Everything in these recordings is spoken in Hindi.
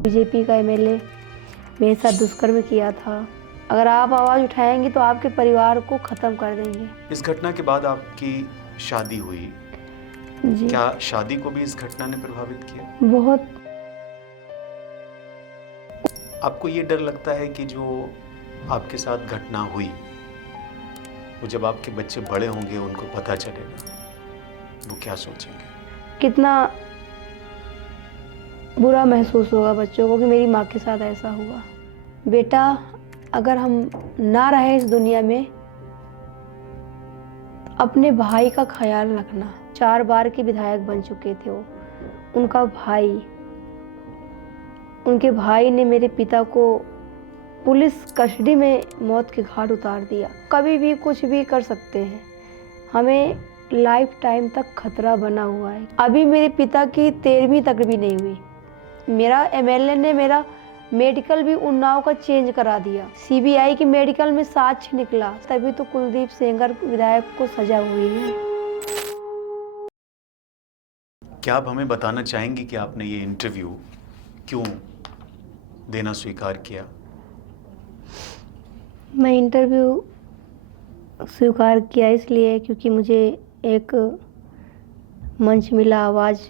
बीजेपी का एमएलए मेरे साथ दुष्कर्म किया था। अगर आप आवाज़ उठाएंगे तो आपके परिवार को ख़त्म कर देंगे। इस घटना के बाद आपकी शादी हुई, जी क्या शादी को भी इस घटना ने प्रभावित किया? बहुत। आपको ये डर लगता है कि जो आपके साथ घटना हुई, वो जब आपके बच्चे बड़े होंगे उनको पता चलेगा, वो क्या सोचेंगे? कितना बुरा महसूस होगा बच्चों को कि मेरी माँ के साथ ऐसा हुआ। बेटा, अगर हम ना रहे इस दुनिया में, अपने भाई का ख्याल रखना। 4 बार के विधायक बन चुके थे वो। उनके भाई ने मेरे पिता को पुलिस कस्टडी में मौत के घाट उतार दिया। कभी भी कुछ भी कर सकते हैं, हमें लाइफ टाइम तक खतरा बना हुआ है। अभी मेरे पिता की 13वीं तक भी नहीं हुई। मेरा एमएलए ने मेरा मेडिकल भी उन्नाव का चेंज करा दिया। सीबीआई की मेडिकल में साक्ष्य निकला, तभी तो कुलदीप सेंगर विधायक को सजा हुई है। क्या आप हमें बताना चाहेंगी कि आपने ये इंटरव्यू क्यों देना स्वीकार किया? मैं इंटरव्यू स्वीकार किया इसलिए क्योंकि मुझे एक मंच मिला आवाज़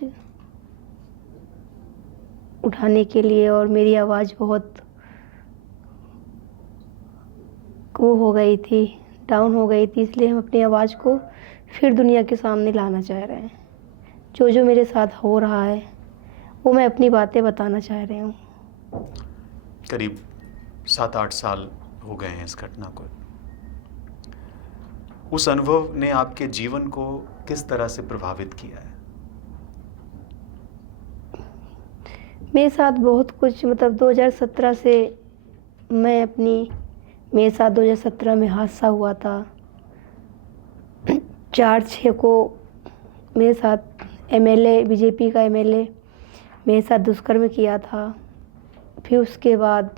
उठाने के लिए, और मेरी आवाज़ बहुत वो हो गई थी, डाउन हो गई थी। इसलिए हम अपनी आवाज़ को फिर दुनिया के सामने लाना चाह रहे हैं। जो मेरे साथ हो रहा है वो मैं अपनी बातें बताना चाह रही हूँ। करीब 7-8 साल हो गए हैं इस घटना को। उस अनुभव ने आपके जीवन को किस तरह से प्रभावित किया है? मेरे साथ बहुत कुछ, मतलब 2017 से मेरे साथ 2017 में हादसा हुआ था। 4/6 को मेरे साथ एमएलए, बीजेपी का एमएलए मेरे साथ दुष्कर्म किया था। फिर उसके बाद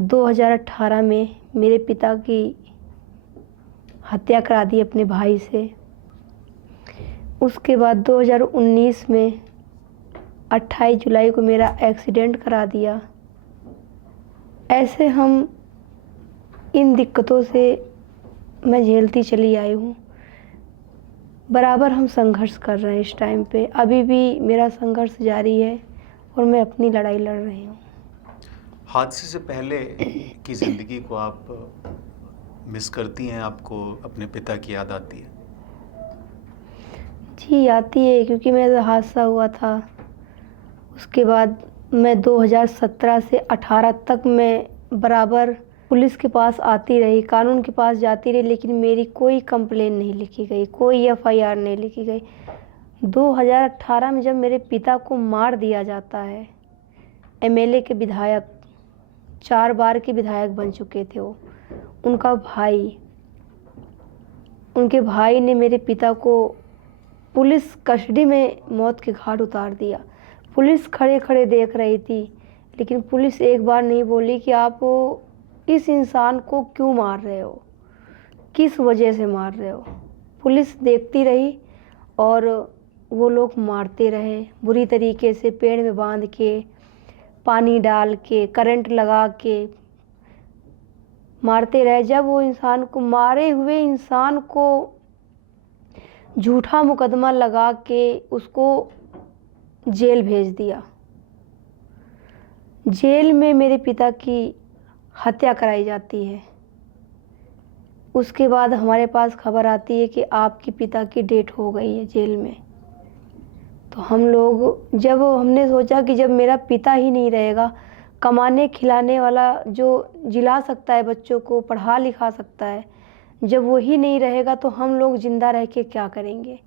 2018 में मेरे पिता की हत्या करा दी अपने भाई से। उसके बाद 2019 में 28 जुलाई को मेरा एक्सीडेंट करा दिया। ऐसे हम इन दिक्कतों से मैं झेलती चली आई हूँ। बराबर हम संघर्ष कर रहे हैं इस टाइम पे। अभी भी मेरा संघर्ष जारी है और मैं अपनी लड़ाई लड़ रही हूँ। हादसे से पहले की ज़िंदगी को आप मिस करती हैं? आपको अपने पिता की याद आती है? जी आती है, क्योंकि मेरा हादसा हुआ था। उसके बाद मैं 2017 से 18 तक मैं बराबर पुलिस के पास आती रही, कानून के पास जाती रही, लेकिन मेरी कोई कंप्लेन नहीं लिखी गई, कोई एफआईआर नहीं लिखी गई। 2018 में जब मेरे पिता को मार दिया जाता है, एमएलए के विधायक, 4 बार के विधायक बन चुके थे वो, उनके भाई ने मेरे पिता को पुलिस कस्टडी में मौत के घाट उतार दिया। पुलिस खड़े खड़े देख रही थी, लेकिन पुलिस एक बार नहीं बोली कि आप इस इंसान को क्यों मार रहे हो, किस वजह से मार रहे हो। पुलिस देखती रही और वो लोग मारते रहे बुरी तरीके से, पेड़ में बांध के, पानी डाल के, करंट लगा के मारते रहे। जब वो इंसान को, मारे हुए इंसान को झूठा मुकदमा लगा के उसको जेल भेज दिया। जेल में मेरे पिता की हत्या कराई जाती है। उसके बाद हमारे पास खबर आती है कि आपके पिता की डेथ हो गई है जेल में। तो हम लोग, जब हमने सोचा कि जब मेरा पिता ही नहीं रहेगा, कमाने खिलाने वाला जो जिला सकता है, बच्चों को पढ़ा लिखा सकता है, जब वो ही नहीं रहेगा तो हम लोग ज़िंदा रह के क्या करेंगे।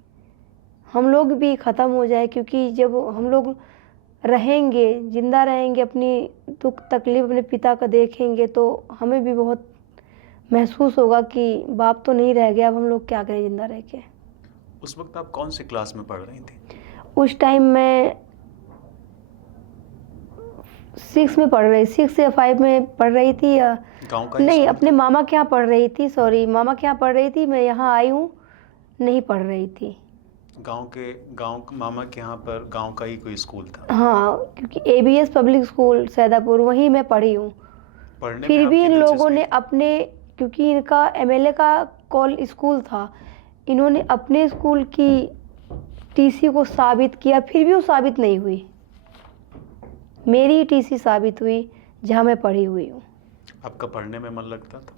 हम लोग भी ख़त्म हो जाए, क्योंकि जब हम लोग रहेंगे, ज़िंदा रहेंगे, अपनी दुख तकलीफ़ अपने पिता का देखेंगे, तो हमें भी बहुत महसूस होगा कि बाप तो नहीं रह गया, अब हम लोग क्या करें ज़िंदा रह के। उस वक्त आप कौन सी क्लास में पढ़ रही थी? उस टाइम मैं 6 में पढ़ रही, 6 या 5 में पढ़ रही थी, या गांव का ही नहीं, स्कूल अपने था? मामा के यहाँ पढ़ रही थी। सॉरी, मामा के यहाँ पढ़ रही थी, मैं यहाँ आई हूँ, नहीं पढ़ रही थी। गांव मामा के यहाँ पर गांव का ही कोई स्कूल था? हाँ, क्योंकि एबीएस पब्लिक स्कूल सैदापुर वहीं मैं पढ़ी हूँ। पढ़ने में फिर भी आपकी इन लोगों दिलचस्पी ने थी? अपने, क्योंकि इनका एमएलए का कॉल स्कूल था, इन्होंने अपने स्कूल की टीसी को साबित किया, फिर भी वो साबित नहीं हुई। मेरी टीसी साबित हुई जहाँ मैं पढ़ी हुई हूँ। आपका पढ़ने में मन लगता था?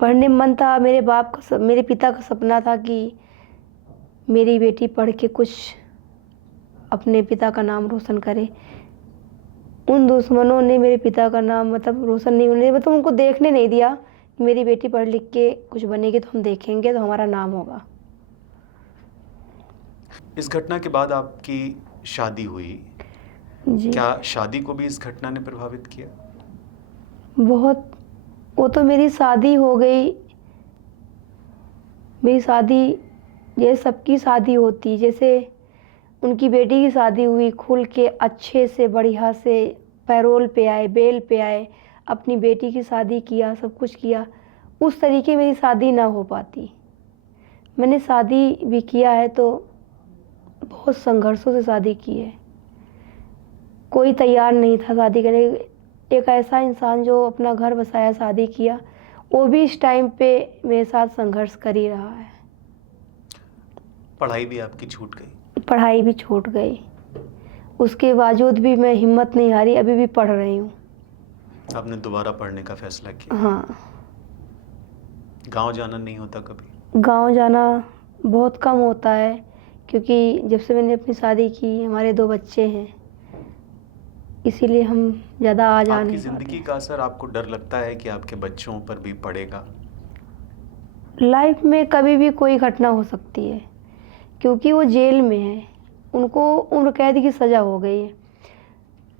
पढ़ने में मन था। मेरे पिता का सपना था कि मेरी बेटी पढ़ के कुछ अपने पिता का नाम रोशन करे। उन दुश्मनों ने मेरे पिता का नाम रोशन नहीं होने, उनको देखने नहीं दिया कि मेरी बेटी पढ़ लिख के कुछ बनेगी तो हम देखेंगे, तो हमारा नाम होगा। इस घटना के बाद आपकी शादी हुई, जी क्या शादी को भी इस घटना ने प्रभावित किया? बहुत। वो तो मेरी शादी हो गई, मेरी शादी ये सबकी शादी होती, जैसे उनकी बेटी की शादी हुई, खुल के अच्छे से बढ़िया से पैरोल पे आए, बेल पे आए, अपनी बेटी की शादी किया, सब कुछ किया। उस तरीके मेरी शादी ना हो पाती। मैंने शादी भी किया है तो बहुत संघर्षों से शादी की है। कोई तैयार नहीं था शादी करने। एक ऐसा इंसान जो अपना घर बसाया, शादी किया, वो भी इस टाइम पे मेरे साथ संघर्ष कर ही रहा है। पढ़ाई भी आपकी छूट गई? पढ़ाई भी छूट गई, उसके बावजूद भी मैं हिम्मत नहीं हारी, अभी भी पढ़ रही हूँ। आपने दोबारा पढ़ने का फैसला किया? हाँ। गांव जाना नहीं होता कभी? गांव जाना बहुत कम होता है, क्योंकि जब से मैंने अपनी शादी की, हमारे 2 बच्चे हैं, इसीलिए हम ज़्यादा आ जा आपकी नहीं जिंदगी पाते। का असर आपको डर लगता है कि आपके बच्चों पर भी पड़ेगा? लाइफ में कभी भी कोई घटना हो सकती है, क्योंकि वो जेल में है, उनको उम्र कैद की सज़ा हो गई है,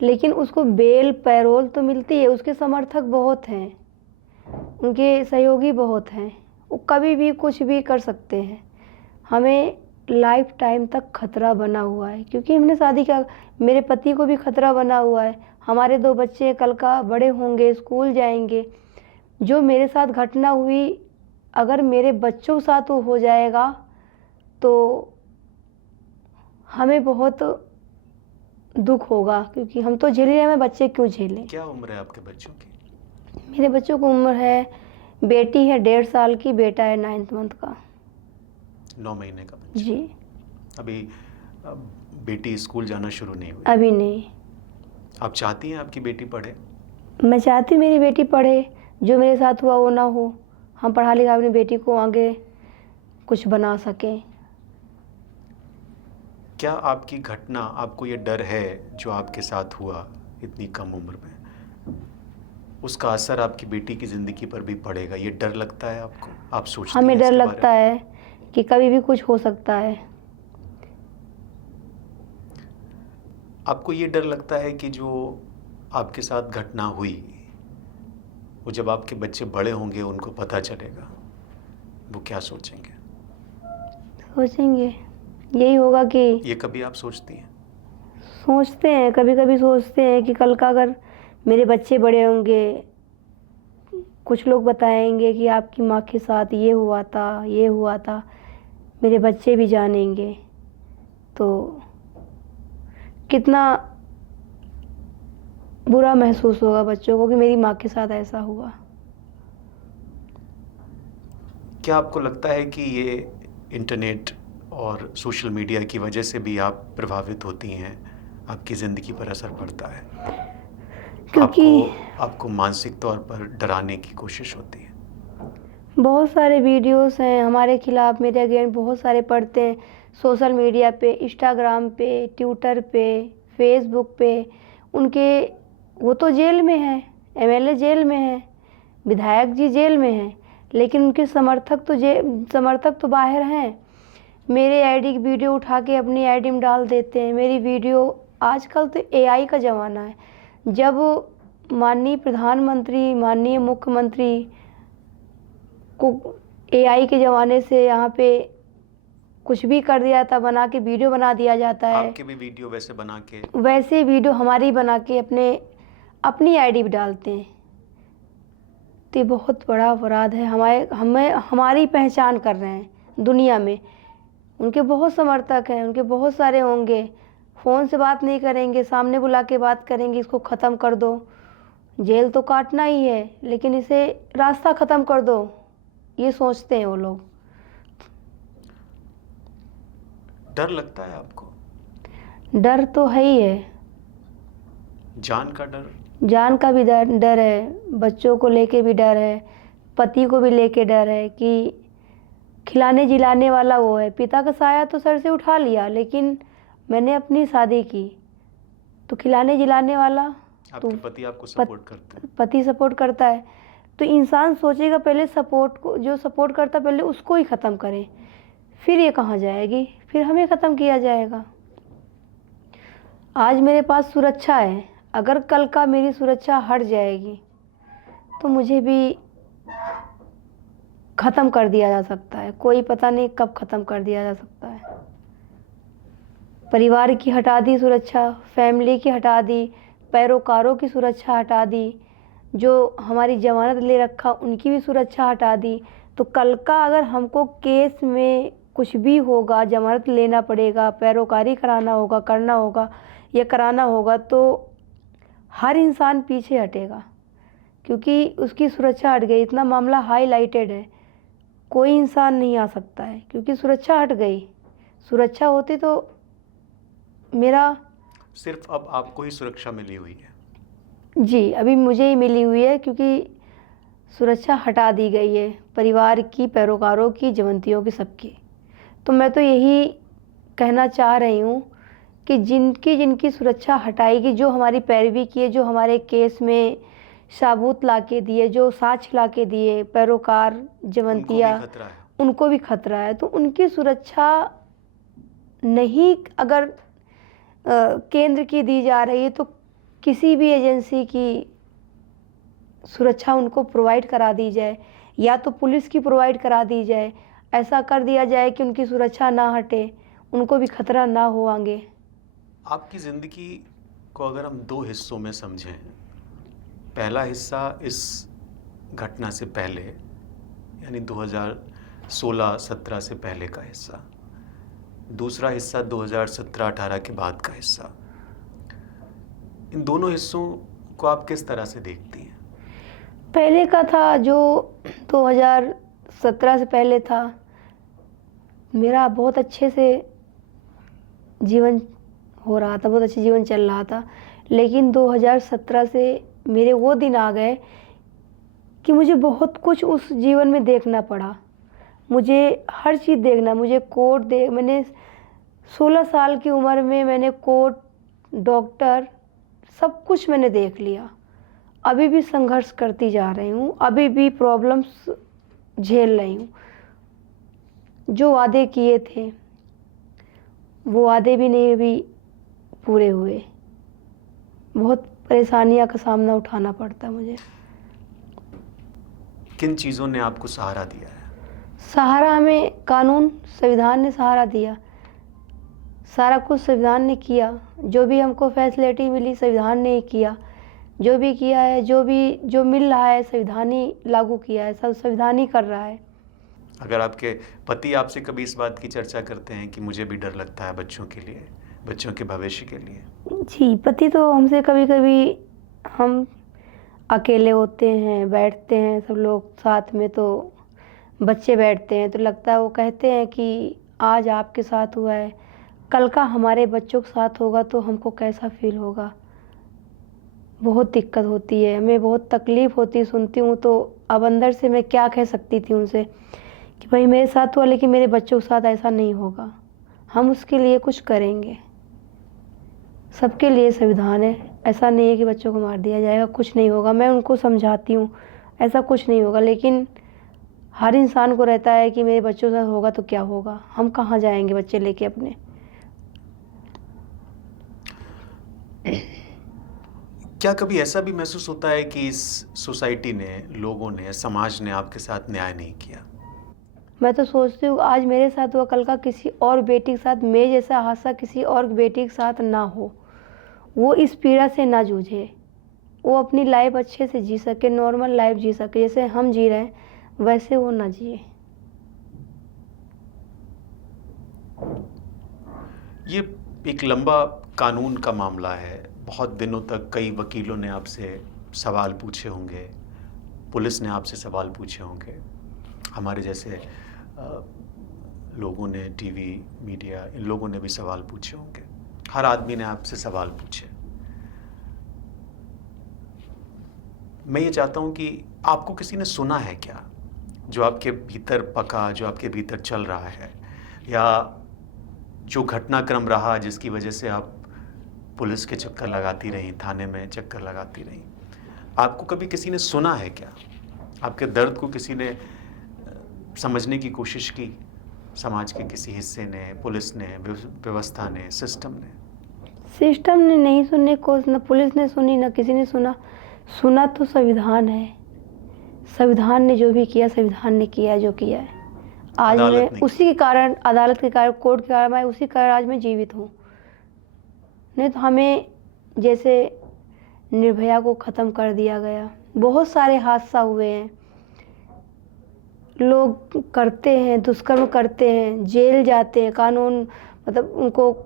लेकिन उसको बेल पैरोल तो मिलती है। उसके समर्थक बहुत हैं, उनके सहयोगी बहुत हैं, वो कभी भी कुछ भी कर सकते हैं। हमें लाइफ टाइम तक खतरा बना हुआ है, क्योंकि हमने शादी किया। मेरे पति को भी खतरा बना हुआ है। हमारे 2 बच्चे कल का बड़े होंगे, स्कूल जाएंगे। जो मेरे साथ घटना हुई, अगर मेरे बच्चों के साथ वो हो जाएगा तो हमें बहुत दुख होगा, क्योंकि हम तो झेल रहे हैं, हमें बच्चे क्यों झेलें। क्या उम्र है आपके बच्चों की? मेरे बच्चों की उम्र है, बेटी है 1.5 साल की, बेटा है 9th मंथ का। 9 महीने का बच्चा? जी। अभी बेटी स्कूल जाना शुरू नहीं हुई? अभी नहीं। आप चाहती हैं आपकी बेटी पढ़े? मैं चाहती हूँ मेरी बेटी पढ़े, जो मेरे साथ हुआ वो ना हो, हम पढ़ा लिखा अपनी बेटी को आगे कुछ बना सकें। क्या आपकी घटना, आपको ये डर है जो आपके साथ हुआ इतनी कम उम्र में, उसका असर आपकी बेटी की ज़िंदगी पर भी पड़ेगा? ये डर लगता है आपको? आप सोचती हैं हमें डर इसके बारे लगता में? है कि कभी भी कुछ हो सकता है। आपको ये डर लगता है कि जो आपके साथ घटना हुई, वो जब आपके बच्चे बड़े होंगे उनको पता चलेगा, वो क्या सोचेंगे? सोचेंगे यही होगा कि ये कभी आप सोचती हैं? सोचते हैं, कभी कभी सोचते हैं कि कल का अगर मेरे बच्चे बड़े होंगे, कुछ लोग बताएंगे कि आपकी माँ के साथ ये हुआ था, ये हुआ था, मेरे बच्चे भी जानेंगे तो कितना बुरा महसूस होगा बच्चों को कि मेरी माँ के साथ ऐसा हुआ। क्या आपको लगता है कि ये इंटरनेट और सोशल मीडिया की वजह से भी आप प्रभावित होती हैं, आपकी ज़िंदगी पर असर पड़ता है? क्योंकि आपको मानसिक तौर पर डराने की कोशिश होती है? बहुत सारे वीडियोस हैं हमारे खिलाफ, मेरे अगेंस्ट बहुत सारे पढ़ते हैं, सोशल मीडिया पे, इंस्टाग्राम पे, ट्विटर पे, फेसबुक पे। वो तो जेल में है, एमएलए जेल में है, विधायक जी जेल में हैं, लेकिन उनके समर्थक तो बाहर हैं। मेरे आईडी की वीडियो उठा के अपनी आईडी में डाल देते हैं। मेरी वीडियो, आजकल तो एआई का ज़माना है। जब माननीय प्रधानमंत्री, माननीय मुख्यमंत्री को एआई के ज़माने से यहाँ पे कुछ भी कर दिया था, बना के वीडियो बना दिया जाता है। आपके भी वीडियो वैसे बना के? वैसे वीडियो हमारी बना के अपनी आईडी पे डालते हैं, तो ये बहुत बड़ा अपराध है। हमारी पहचान कर रहे हैं दुनिया में। उनके बहुत समर्थक हैं, उनके बहुत सारे होंगे। फ़ोन से बात नहीं करेंगे, सामने बुला के बात करेंगे, इसको ख़त्म कर दो, जेल तो काटना ही है लेकिन इसे रास्ता ख़त्म कर दो, ये सोचते हैं वो लोग। डर लगता है आपको? डर तो है ही है, जान का डर? जान का भी डर है, बच्चों को लेके भी डर है, पति को भी लेके डर है कि खिलाने जिलाने वाला वो है। पिता का साया तो सर से उठा लिया लेकिन मैंने अपनी शादी की, तो खिलाने जिलाने वाला तो आपके पति आपको सपोर्ट करते हैं? पति सपोर्ट करता है, तो इंसान सोचेगा पहले सपोर्ट को, जो सपोर्ट करता पहले उसको ही ख़त्म करें, फिर ये कहाँ जाएगी, फिर हमें ख़त्म किया जाएगा। आज मेरे पास सुरक्षा है, अगर कल का मेरी सुरक्षा हट जाएगी तो मुझे भी ख़त्म कर दिया जा सकता है, कोई पता नहीं कब ख़त्म कर दिया जा सकता है। परिवार की हटा दी सुरक्षा, फैमिली की हटा दी, पैरोकारों की सुरक्षा हटा दी, जो हमारी ज़मानत ले रखा उनकी भी सुरक्षा हटा दी, तो कल का अगर हमको केस में कुछ भी होगा, ज़मानत लेना पड़ेगा, पैरोकारी कराना होगा, करना होगा या कराना होगा, तो हर इंसान पीछे हटेगा क्योंकि उसकी सुरक्षा हट गई। इतना मामला हाईलाइटेड है, कोई इंसान नहीं आ सकता है क्योंकि सुरक्षा हट गई। सुरक्षा होती तो मेरा सिर्फ अब आपको ही सुरक्षा मिली हुई है? जी, अभी मुझे ही मिली हुई है क्योंकि सुरक्षा हटा दी गई है परिवार की, पैरोकारों की, जवंतियों की, सबकी। तो मैं तो यही कहना चाह रही हूँ कि जिनकी जिनकी सुरक्षा हटाएगी, जो हमारी पैरवी किए, जो हमारे केस में सबूत ला के दिए, जो साक्ष्य ला के दिए, पैरोकार, जवंतिया, उनको भी खतरा है। तो उनकी सुरक्षा नहीं अगर केंद्र की दी जा रही है तो किसी भी एजेंसी की सुरक्षा उनको प्रोवाइड करा दी जाए, या तो पुलिस की प्रोवाइड करा दी जाए। ऐसा कर दिया जाए कि उनकी सुरक्षा ना हटे, उनको भी खतरा ना हो आगे। आपकी ज़िंदगी को अगर हम दो हिस्सों में समझें, पहला हिस्सा इस घटना से पहले यानी 2016-17 से पहले का हिस्सा, दूसरा हिस्सा 2017-18 के बाद का हिस्सा, इन दोनों हिस्सों को आप किस तरह से देखती हैं? पहले का था जो 2017 से पहले था, मेरा बहुत अच्छे से जीवन हो रहा था, बहुत अच्छे जीवन चल रहा था। लेकिन 2017 से मेरे वो दिन आ गए कि मुझे बहुत कुछ उस जीवन में देखना पड़ा। मुझे हर चीज़ देखना, मुझे कोर्ट मैंने 16 साल की उम्र में मैंने कोर्ट, डॉक्टर, सब कुछ मैंने देख लिया। अभी भी संघर्ष करती जा रही हूँ, अभी भी प्रॉब्लम्स झेल रही हूँ। जो वादे किए थे वो वादे भी नहीं अभी पूरे हुए। बहुत परेशानियों का सामना उठाना पड़ता है मुझे। किन चीज़ों ने आपको सहारा दिया है? सहारा हमें कानून, संविधान ने सहारा दिया। सारा कुछ संविधान ने किया, जो भी हमको फैसिलिटी मिली संविधान ने ही किया। जो भी किया है, जो मिल रहा है संविधान ही लागू किया है, सब संविधान ही कर रहा है। अगर आपके पति आपसे कभी इस बात की चर्चा करते हैं कि मुझे भी डर लगता है बच्चों के लिए, बच्चों के भविष्य के लिए? जी, पति तो हमसे कभी कभी, हम अकेले होते हैं, बैठते हैं सब लोग साथ में, तो बच्चे बैठते हैं तो लगता है, वो कहते हैं कि आज आपके साथ हुआ है, कल का हमारे बच्चों के साथ होगा तो हमको कैसा फील होगा। बहुत दिक्कत होती है, हमें बहुत तकलीफ़ होती है। सुनती हूँ तो अब अंदर से मैं क्या कह सकती थी उनसे कि भाई मेरे साथ हुआ लेकिन मेरे बच्चों के साथ ऐसा नहीं होगा, हम उसके लिए कुछ करेंगे। सबके लिए संविधान है, ऐसा नहीं है कि बच्चों को मार दिया जाएगा, कुछ नहीं होगा। मैं उनको समझाती हूँ ऐसा कुछ नहीं होगा, लेकिन हर इंसान को रहता है कि मेरे बच्चों के साथ होगा तो क्या होगा, हम कहाँ जाएंगे बच्चे लेके अपने। क्या कभी ऐसा भी महसूस होता है कि इस सोसाइटी ने, लोगों ने, समाज ने आपके साथ न्याय नहीं किया? मैं तो सोचती हूँ आज मेरे साथ हुआ, कल का किसी और बेटी के साथ, मेरे जैसा हादसा किसी और बेटी के साथ ना हो, वो इस पीड़ा से ना जूझे, वो अपनी लाइफ अच्छे से जी सके, नॉर्मल लाइफ जी सके, जैसे हम जी रहे हैं वैसे वो ना जिए। ये एक लंबा कानून का मामला है। बहुत दिनों तक कई वकीलों ने आपसे सवाल पूछे होंगे, पुलिस ने आपसे सवाल पूछे होंगे, हमारे जैसे लोगों ने, टीवी, मीडिया, इन लोगों ने भी सवाल पूछे होंगे। हर आदमी ने आपसे सवाल पूछे। मैं ये चाहता हूँ कि आपको किसी ने सुना है क्या? जो आपके भीतर पका, जो आपके भीतर चल रहा है, या जो घटनाक्रम रहा जिसकी वजह से आप पुलिस के चक्कर लगाती रहीं, थाने में चक्कर लगाती रहीं, आपको कभी किसी ने सुना है क्या? आपके दर्द को किसी ने समझने की कोशिश की? समाज के किसी हिस्से ने, पुलिस ने, व्यवस्था ने, सिस्टम ने? सिस्टम ने नहीं सुनने को, न पुलिस ने सुनी, न किसी ने सुना। सुना तो संविधान है। संविधान ने जो भी किया, संविधान ने किया जो किया है। आज मैं उसी के कारण, अदालत के कारण, कोर्ट के कारण, मैं उसी कारण आज मैं जीवित हूँ। नहीं तो हमें जैसे निर्भया को ख़त्म कर दिया गया। बहुत सारे हादसा हुए हैं, लोग करते हैं, दुष्कर्म करते हैं, जेल जाते हैं, कानून मतलब उनको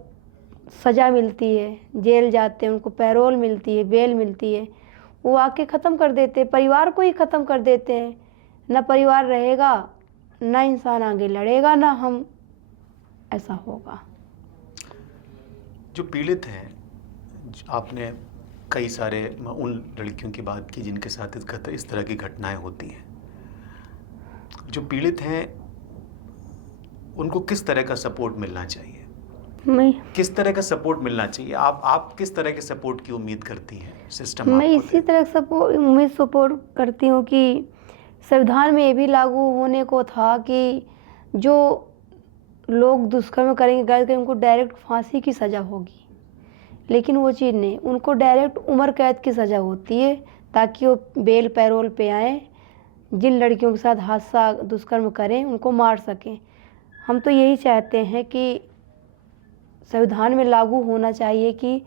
सज़ा मिलती है, जेल जाते हैं, उनको पैरोल मिलती है, बेल मिलती है, वो आके ख़त्म कर देते हैं, परिवार को ही ख़त्म कर देते हैं। ना परिवार रहेगा, ना इंसान आगे लड़ेगा, ना हम ऐसा होगा। जो पीड़ित हैं, आपने कई सारे उन लड़कियों की बात की जिनके साथ इस तरह की घटनाएं होती हैं। जो पीड़ित हैं उनको किस तरह का सपोर्ट मिलना चाहिए? किस तरह का सपोर्ट मिलना चाहिए? आप किस तरह के सपोर्ट की उम्मीद करती हैं? सिस्टम मैं इसी तरह सपोर्ट करती हूँ कि संविधान में ये भी लागू होने को था कि जो लोग दुष्कर्म करेंगे, गलत करेंगे, उनको डायरेक्ट फांसी की सज़ा होगी। लेकिन वो चीज़ नहीं, उनको डायरेक्ट उम्र कैद की सज़ा होती है, ताकि वो बेल पैरोल पे आएँ, जिन लड़कियों के साथ हादसा दुष्कर्म करें उनको मार सकें। हम तो यही चाहते हैं कि संविधान में लागू होना चाहिए कि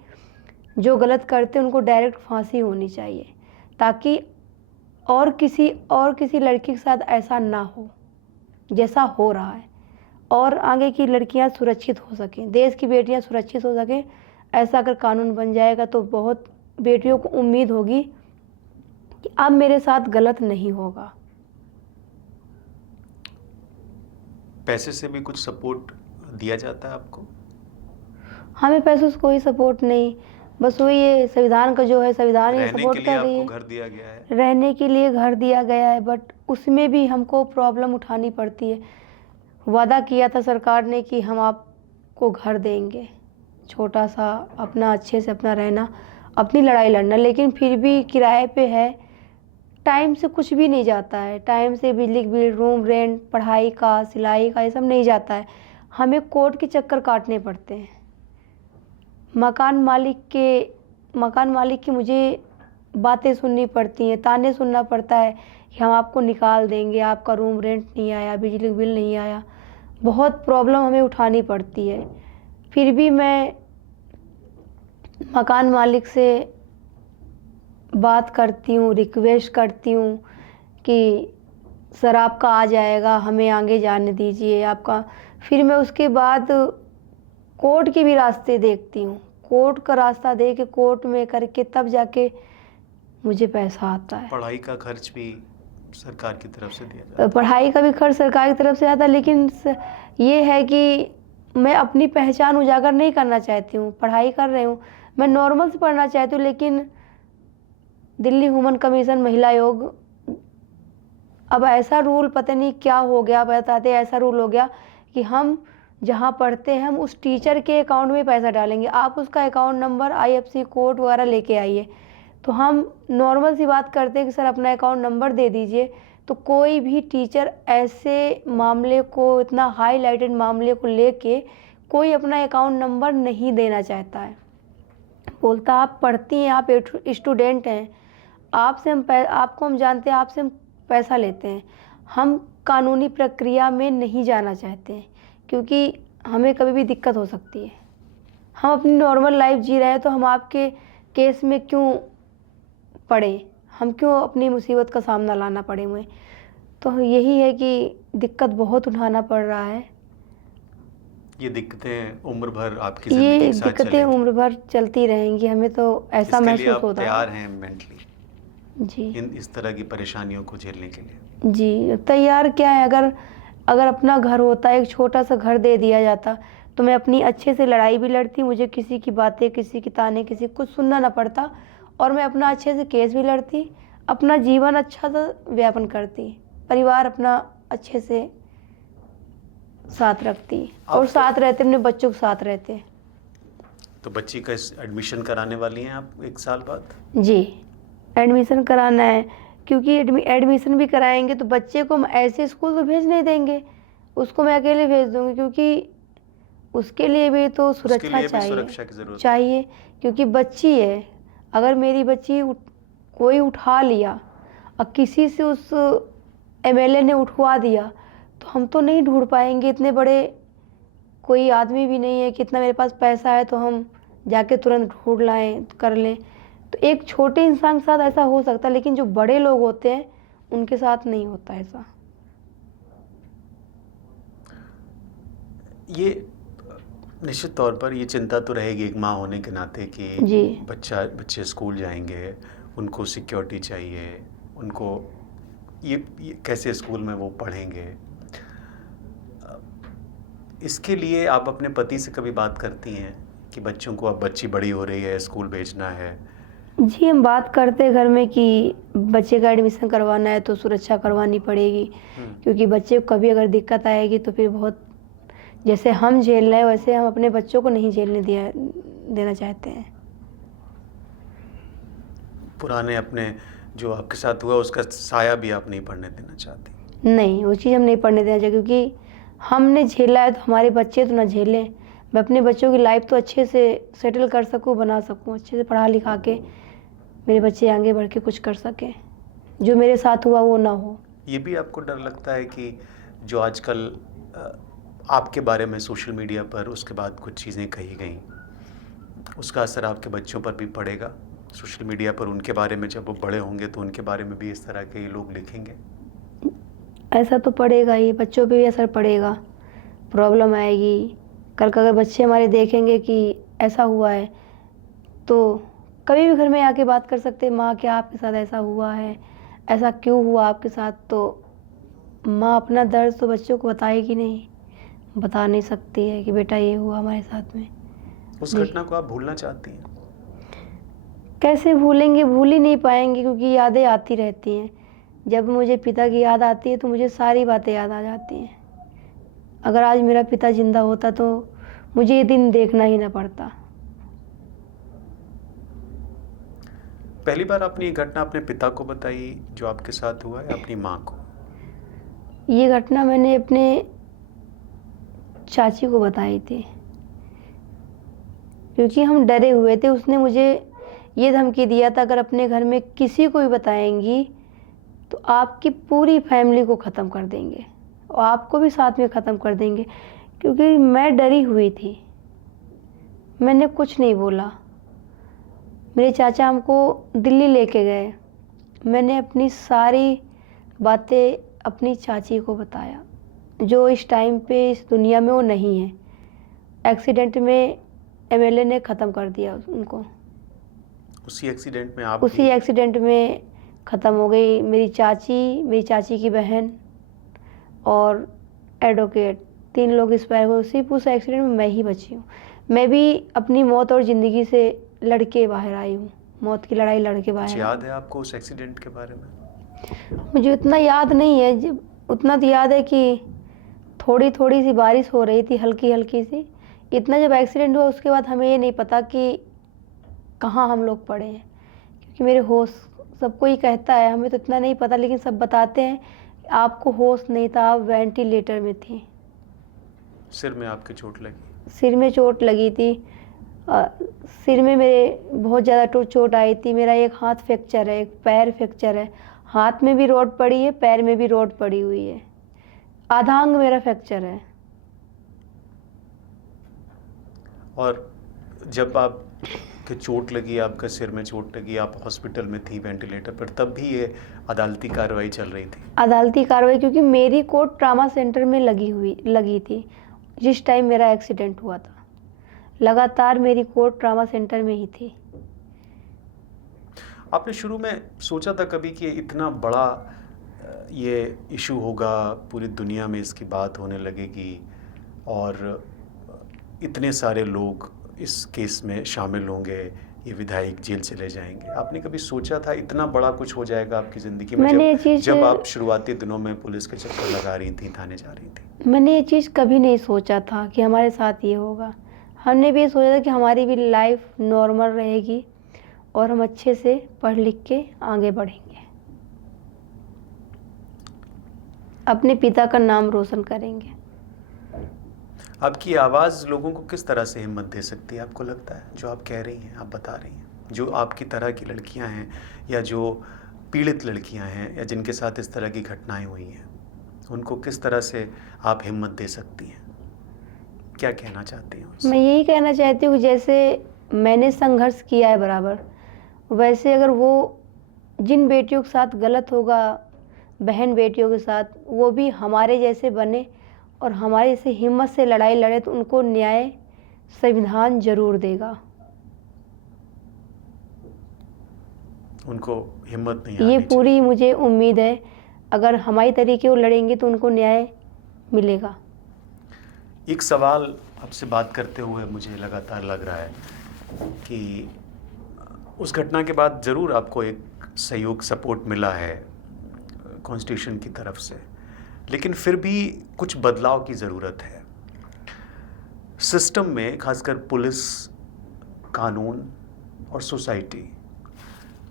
जो गलत करते हैं उनको डायरेक्ट फांसी होनी चाहिए, ताकि और किसी लड़की के साथ ऐसा ना हो जैसा हो रहा है, और आगे की लड़कियां सुरक्षित हो सकें, देश की बेटियां सुरक्षित हो सकें। ऐसा अगर कानून बन जाएगा तो बहुत बेटियों को उम्मीद होगी कि अब मेरे साथ गलत नहीं होगा। पैसे से भी कुछ सपोर्ट दिया जाता है आपको? हमें पैसों से कोई सपोर्ट नहीं, बस वही ये संविधान का जो है, संविधान ये सपोर्ट कर रही है। घर दिया गया है, रहने के लिए घर दिया गया है, बट उसमें भी हमको प्रॉब्लम उठानी पड़ती है। वादा किया था सरकार ने कि हम आपको घर देंगे, छोटा सा अपना अच्छे से अपना रहना, अपनी लड़ाई लड़ना, लेकिन फिर भी किराए पे है, टाइम से कुछ भी नहीं जाता है। टाइम से बिजली बिल, रूम रेंट, पढ़ाई का, सिलाई का, ये सब नहीं जाता है। हमें कोर्ट के चक्कर काटने पड़ते हैं। मकान मालिक की मुझे बातें सुननी पड़ती हैं, ताने सुनना पड़ता है कि हम आपको निकाल देंगे, आपका रूम रेंट नहीं आया, बिजली बिल नहीं आया। बहुत प्रॉब्लम हमें उठानी पड़ती है। फिर भी मैं मकान मालिक से बात करती हूँ, रिक्वेस्ट करती हूँ कि सर आपका आ जाएगा, हमें आगे जाने दीजिए आपका। फिर मैं उसके बाद कोर्ट के भी रास्ते देखती हूँ, कोर्ट का रास्ता दे के कोर्ट में करके तब जाके मुझे पैसा आता है। पढ़ाई का खर्च भी सरकार की तरफ से दिया जाता है? पढ़ाई का भी खर्च सरकार की तरफ से आता है, लेकिन ये है कि मैं अपनी पहचान उजागर नहीं करना चाहती हूँ। पढ़ाई कर रही हूँ, मैं नॉर्मल से पढ़ना चाहती हूँ, लेकिन दिल्ली ह्यूमन कमीशन महिला आयोग अब ऐसा रूल, पता नहीं क्या हो गया, बताते ऐसा रूल हो गया कि हम जहाँ पढ़ते हैं हम उस टीचर के अकाउंट में पैसा डालेंगे, आप उसका अकाउंट नंबर, IFSC कोड वगैरह लेके आइए। तो हम नॉर्मल सी बात करते हैं कि सर अपना अकाउंट नंबर दे दीजिए, तो कोई भी टीचर ऐसे मामले को, इतना हाईलाइटेड मामले को लेके कोई अपना अकाउंट नंबर नहीं देना चाहता है। बोलता आप पढ़ती हैं, आप स्टूडेंट हैं, आपको हम जानते हैं, आपसे हम पैसा लेते हैं। हम कानूनी प्रक्रिया में नहीं जाना चाहते हैं, क्योंकि हमें कभी भी दिक्कत हो सकती है। हम अपनी नॉर्मल लाइफ जी रहे हैं, तो हम आपके केस में क्यों पड़े, हम क्यों अपनी मुसीबत का सामना लाना पड़े हुए। तो यही है कि दिक्कत बहुत उठाना पड़ रहा है। ये दिक्कतें उम्र भर आपकी ये ज़िंदगी के साथ दिक्कतें चलेंगी। उम्र भर चलती रहेंगी, हमें तो ऐसा इसके लिए महसूस आप होता है। तैयार हैं मेंटली जी इस तरह की परेशानियों को झेलने के लिए? जी, तैयार क्या है, अगर अगर अपना घर होता, एक छोटा-सा घर दे दिया जाता, तो मैं अपनी अच्छे से लड़ाई भी लड़ती, मुझे किसी की बातें, किसी की ताने, किसी कुछ सुनना ना पड़ता और मैं अपना अच्छे से केस भी लड़ती, अपना जीवन अच्छा-सा व्यापन करती, परिवार अपना अच्छे से साथ रखती और आप साथ रहते, अपने बच्चों के साथ रहते। तो बच्ची का एडमिशन कराने वाली हैं आप 1 साल बाद? जी, एडमिशन कराना है, क्योंकि एडमिशन भी कराएँगे तो बच्चे को हम ऐसे स्कूल तो भेज नहीं देंगे, उसको मैं अकेले भेज दूँगी, क्योंकि उसके लिए भी तो उसके सुरक्षा लिए भी चाहिए। सुरक्षा की ज़रूरत है। चाहिए, क्योंकि बच्ची है, अगर मेरी बच्ची कोई उठा लिया और किसी से उस एमएलए ने उठवा दिया, तो हम तो नहीं ढूँढ पाएँगे, इतने बड़े कोई आदमी भी नहीं है कि इतना मेरे पास पैसा है तो हम जाके तुरंत ढूँढ लाएँ, कर लें। तो एक छोटे इंसान के साथ ऐसा हो सकता है, लेकिन जो बड़े लोग होते हैं, उनके साथ नहीं होता ऐसा। ये निश्चित तौर पर ये चिंता तो रहेगी एक माँ होने के नाते कि जी। बच्चे स्कूल जाएंगे, उनको सिक्योरिटी चाहिए, उनको ये कैसे स्कूल में वो पढ़ेंगे। इसके लिए आप अपने पति से कभी बात करती हैं कि बच्चों को, अब बच्ची बड़ी हो रही है, स्कूल भेजना है? जी, हम बात करते हैं घर में कि बच्चे का एडमिशन करवाना है तो सुरक्षा करवानी पड़ेगी, क्योंकि बच्चे को कभी अगर दिक्कत आएगी तो फिर बहुत, जैसे हम झेल रहे हैं वैसे हम अपने बच्चों को नहीं झेलने देना चाहते हैं। पुराने अपने जो आपके साथ हुआ उसका साया भी आप नहीं पड़ने देना चाहती? नहीं, वो चीज़ हम नहीं पढ़ने देना चाहिए, क्योंकि हमने झेला है तो हमारे बच्चे तो ना झेलें। मैं अपने बच्चों की लाइफ तो अच्छे से सेटल कर सकूँ, बना सकूँ, अच्छे से पढ़ा लिखा के मेरे बच्चे आगे बढ़ के कुछ कर सकें, जो मेरे साथ हुआ वो ना हो। ये भी आपको डर लगता है कि जो आजकल आपके बारे में सोशल मीडिया पर उसके बाद कुछ चीज़ें कही गई, उसका असर आपके बच्चों पर भी पड़ेगा? सोशल मीडिया पर उनके बारे में जब वो बड़े होंगे तो उनके बारे में भी इस तरह के लोग लिखेंगे? ऐसा तो पड़ेगा ही, बच्चों पे भी असर पड़ेगा, प्रॉब्लम आएगी। कल को अगर बच्चे हमारे देखेंगे कि ऐसा हुआ है, तो कभी भी घर में आके बात कर सकते हैं, माँ क्या आपके साथ ऐसा हुआ है, ऐसा क्यों हुआ आपके साथ? तो माँ अपना दर्द तो बच्चों को बताएगी नहीं, बता नहीं सकती है कि बेटा ये हुआ हमारे साथ में। उस घटना को आप भूलना चाहती हैं? कैसे भूलेंगे, भूल ही नहीं पाएंगे, क्योंकि यादें आती रहती हैं। जब मुझे पिता की याद आती है तो मुझे सारी बातें याद आ जाती हैं। अगर आज मेरा पिता जिंदा होता तो मुझे ये दिन देखना ही ना पड़ता। पहली बार आपने ये घटना अपने पिता को बताई जो आपके साथ हुआ, या अपनी माँ को? ये घटना मैंने अपने चाची को बताई थी, क्योंकि हम डरे हुए थे। उसने मुझे ये धमकी दिया था, अगर अपने घर में किसी को भी बताएंगी तो आपकी पूरी फैमिली को ख़त्म कर देंगे और आपको भी साथ में ख़त्म कर देंगे। क्योंकि मैं डरी हुई थी, मैंने कुछ नहीं बोला। मेरे चाचा हमको दिल्ली लेके गए, मैंने अपनी सारी बातें अपनी चाची को बताया, जो इस टाइम पे इस दुनिया में वो नहीं है। एक्सीडेंट में एमएलए ने ख़त्म कर दिया उनको। उसी एक्सीडेंट में आप उसी भी? एक्सीडेंट में ख़त्म हो गई मेरी चाची की बहन और एडवोकेट, 3 लोग एक्सपायर हुए। उस एक्सीडेंट में मैं ही बची हूँ। मैं भी अपनी मौत और ज़िंदगी से लड़ के बाहर आई हूँ, मौत की लड़ाई लड़ के बाहर आई। याद है आपको उस एक्सीडेंट के बारे में? मुझे उतना याद नहीं है, जब उतना तो याद है कि थोड़ी थोड़ी सी बारिश हो रही थी, हल्की हल्की सी। इतना जब एक्सीडेंट हुआ उसके बाद हमें ये नहीं पता कि कहाँ हम लोग पड़े हैं, क्योंकि मेरे होश, सबको ही कहता है, हमें तो इतना नहीं पता, लेकिन सब बताते हैं आपको होश नहीं था, आप वेंटिलेटर में थी। सिर में आपके चोट लगी? सिर में चोट लगी थी, सिर में मेरे बहुत ज़्यादा चोट आई थी। मेरा एक हाथ फ्रैक्चर है, एक पैर फ्रैक्चर है। हाथ में भी रोड पड़ी है, पैर में भी रोड पड़ी हुई है, आधा अंग मेरा फ्रैक्चर है। और जब आप के चोट लगी, आपका सिर में चोट लगी, आप हॉस्पिटल में थी वेंटिलेटर पर, तब भी ये अदालती कार्रवाई चल रही थी? अदालती कार्रवाई, क्योंकि मेरी कोर्ट ट्रामा सेंटर में लगी थी। जिस टाइम मेरा एक्सीडेंट हुआ था। लगातार मेरी कोर्ट ट्रामा सेंटर में ही थी। आपने शुरू में सोचा था कभी कि इतना बड़ा ये इशू होगा, पूरी दुनिया में इसकी बात होने लगेगी और इतने सारे लोग इस केस में शामिल होंगे, ये विधायक जेल चले जाएंगे? आपने कभी सोचा था इतना बड़ा कुछ हो जाएगा आपकी ज़िंदगी में, मैंने ये चीज़ जब आप शुरुआती दिनों में पुलिस के चक्कर लगा रही थी, थाने जा रही थी? मैंने ये चीज़ कभी नहीं सोचा था कि हमारे साथ ये होगा। हमने भी ये सोचा था कि हमारी भी लाइफ नॉर्मल रहेगी और हम अच्छे से पढ़ लिख के आगे बढ़ेंगे, अपने पिता का नाम रोशन करेंगे। आपकी आवाज़ लोगों को किस तरह से हिम्मत दे सकती है, आपको लगता है, जो आप कह रही हैं, आप बता रही हैं, जो आपकी तरह की लड़कियां हैं या जो पीड़ित लड़कियां हैं या जिनके साथ इस तरह की घटनाएं हुई हैं, उनको किस तरह से आप हिम्मत दे सकती हैं? क्या कहना चाहती हैं उनसे? मैं यही कहना चाहती हूँ कि जैसे मैंने संघर्ष किया है बराबर, वैसे अगर वो जिन बेटियों के साथ गलत होगा, बहन बेटियों के साथ, वो भी हमारे जैसे बने और हमारे जैसे हिम्मत से लड़ाई लड़े तो उनको न्याय संविधान जरूर देगा। उनको हिम्मत नहीं ये हारनी चाहिए। पूरी मुझे उम्मीद है, अगर हमारी तरीके वो लड़ेंगे तो उनको न्याय मिलेगा। एक सवाल आपसे बात करते हुए मुझे लगातार लग रहा है कि उस घटना के बाद ज़रूर आपको एक सहयोग, सपोर्ट मिला है कॉन्स्टिट्यूशन की तरफ से, लेकिन फिर भी कुछ बदलाव की ज़रूरत है सिस्टम में, खासकर पुलिस, कानून और सोसाइटी।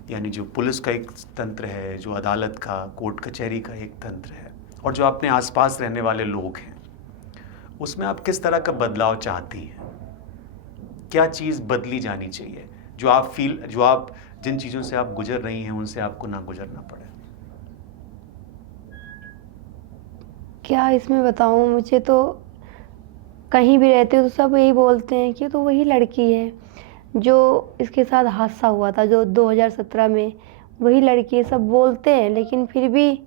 यानी जो पुलिस का एक तंत्र है, जो अदालत का, कोर्ट कचहरी का एक तंत्र है, और जो अपने आसपास रहने वाले लोग हैं, उसमें आप किस तरह का बदलाव चाहती हैं? क्या चीज़ बदली जानी चाहिए जो आप जिन चीज़ों से आप गुजर रही हैं उनसे आपको ना गुजरना पड़े? क्या इसमें बताऊँ, मुझे तो कहीं भी रहते हो तो सब यही बोलते हैं कि तो वही लड़की है जो इसके साथ हादसा हुआ था, जो 2017 में, वही लड़की है, सब बोलते हैं, लेकिन फिर भी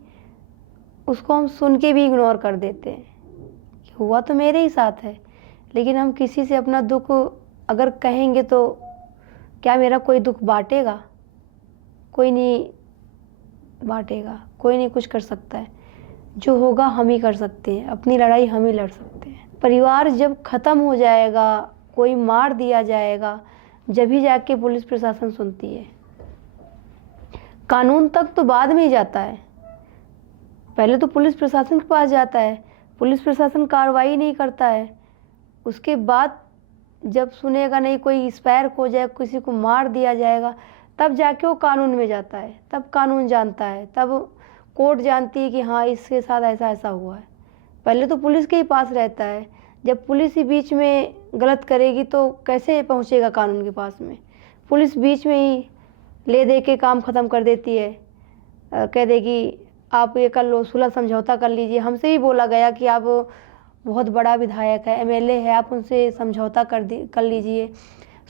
उसको हम सुन के भी इग्नोर कर देते हैं कि हुआ तो मेरे ही साथ है। लेकिन हम किसी से अपना दुख अगर कहेंगे तो क्या मेरा कोई दुख बांटेगा? कोई नहीं बांटेगा, कोई नहीं कुछ कर सकता है। जो होगा हम ही कर सकते हैं, अपनी लड़ाई हम ही लड़ सकते हैं। परिवार जब ख़त्म हो जाएगा, कोई मार दिया जाएगा, जब ही जाके पुलिस प्रशासन सुनती है। कानून तक तो बाद में ही जाता है, पहले तो पुलिस प्रशासन के पास जाता है, पुलिस प्रशासन कार्रवाई नहीं करता है, उसके बाद जब सुनेगा नहीं, कोई एक्सपायर हो जाए, किसी को मार दिया जाएगा, तब जाके वो कानून में जाता है, तब कानून जानता है, तब कोर्ट जानती है कि हाँ इसके साथ ऐसा ऐसा हुआ है। पहले तो पुलिस के ही पास रहता है, जब पुलिस ही बीच में गलत करेगी तो कैसे पहुँचेगा कानून के पास में? पुलिस बीच में ही ले दे के काम ख़त्म कर देती है, कह देगी आप ये कर लो, सुलह समझौता कर लीजिए। हमसे भी बोला गया कि आप बहुत बड़ा विधायक है, एमएलए है, आप उनसे समझौता कर लीजिए,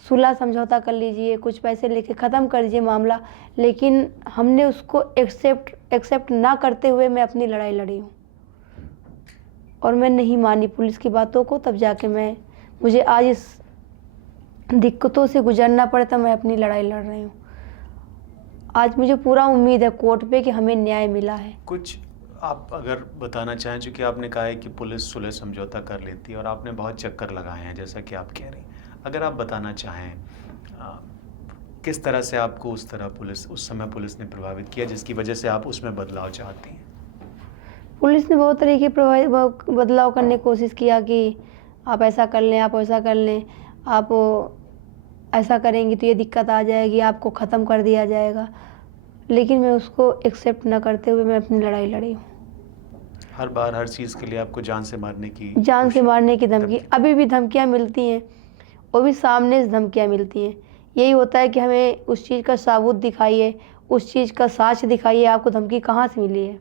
सुलह समझौता कर लीजिए, कुछ पैसे लेके ख़त्म कर दीजिए मामला। लेकिन हमने उसको एक्सेप्ट ना करते हुए मैं अपनी लड़ाई लड़ी हूँ और मैं नहीं मानी पुलिस की बातों को, तब जाके मुझे आज इस दिक्कतों से गुजरना पड़े, तो मैं अपनी लड़ाई लड़ रही हूँ। आज मुझे पूरा उम्मीद है कोर्ट पे कि हमें न्याय मिला है। कुछ आप अगर बताना चाहें, चूँकि आपने कहा है कि पुलिस सुलह समझौता कर लेती है और आपने बहुत चक्कर लगाए हैं जैसा कि आप कह रही हैं, अगर आप बताना चाहें किस तरह से आपको उस समय पुलिस ने प्रभावित किया जिसकी वजह से आप उसमें बदलाव चाहती हैं? पुलिस ने बहुत तरीके बदलाव करने की कोशिश किया कि आप ऐसा कर लें, आप वैसा कर लें, आप ऐसा करेंगी तो ये दिक्कत आ जाएगी, आपको ख़त्म कर दिया जाएगा। लेकिन मैं उसको एक्सेप्ट न करते हुए मैं अपनी लड़ाई लड़ी हूँ। हर बार हर चीज़ के लिए आपको जान से मारने की धमकी, अभी भी धमकियाँ मिलती हैं, वो भी सामने से धमकियाँ मिलती हैं। यही होता है कि हमें उस चीज़ का सबूत दिखाइए, उस चीज़ का साक्ष्य दिखाइए, आपको धमकी कहाँ से मिली है,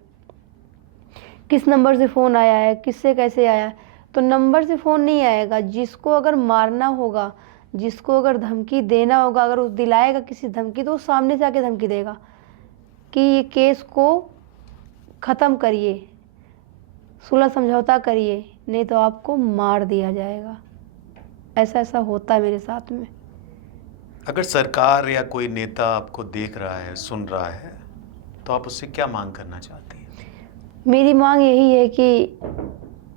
किस नंबर से फ़ोन आया है, किससे कैसे आया है। तो नंबर से फ़ोन नहीं आएगा, जिसको अगर मारना होगा, जिसको अगर धमकी देना होगा, अगर उस दिलाएगा किसी धमकी, तो वो सामने से आके धमकी देगा कि ये केस को ख़त्म करिए, सुलह समझौता करिए, नहीं तो आपको मार दिया जाएगा। ऐसा ऐसा होता है मेरे साथ में। अगर सरकार या कोई नेता आपको देख रहा है, सुन रहा है, तो आप उससे क्या मांग करना चाहती हैं? मेरी मांग यही है कि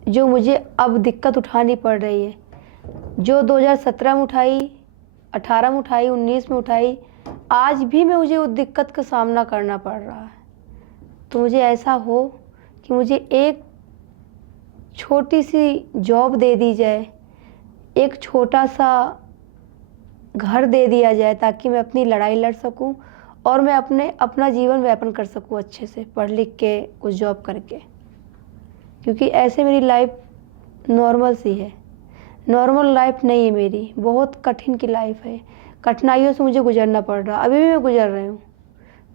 जो मुझे अब दिक्कत उठानी पड़ रही है, जो 2017 में उठाई, 18 में उठाई, 19 में उठाई, आज भी मुझे उस दिक्कत का सामना करना पड़ रहा है। तो मुझे ऐसा हो कि मुझे एक छोटी सी जॉब दे दी जाए, एक छोटा सा घर दे दिया जाए, ताकि मैं अपनी लड़ाई लड़ सकूं और मैं अपना जीवन यापन कर सकूं अच्छे से, पढ़ लिख के कुछ जॉब करके। क्योंकि ऐसे मेरी लाइफ नॉर्मल सी है, नॉर्मल लाइफ नहीं है मेरी, बहुत कठिन की लाइफ है। कठिनाइयों से मुझे गुजरना पड़ रहा, अभी भी मैं गुजर रही हूँ।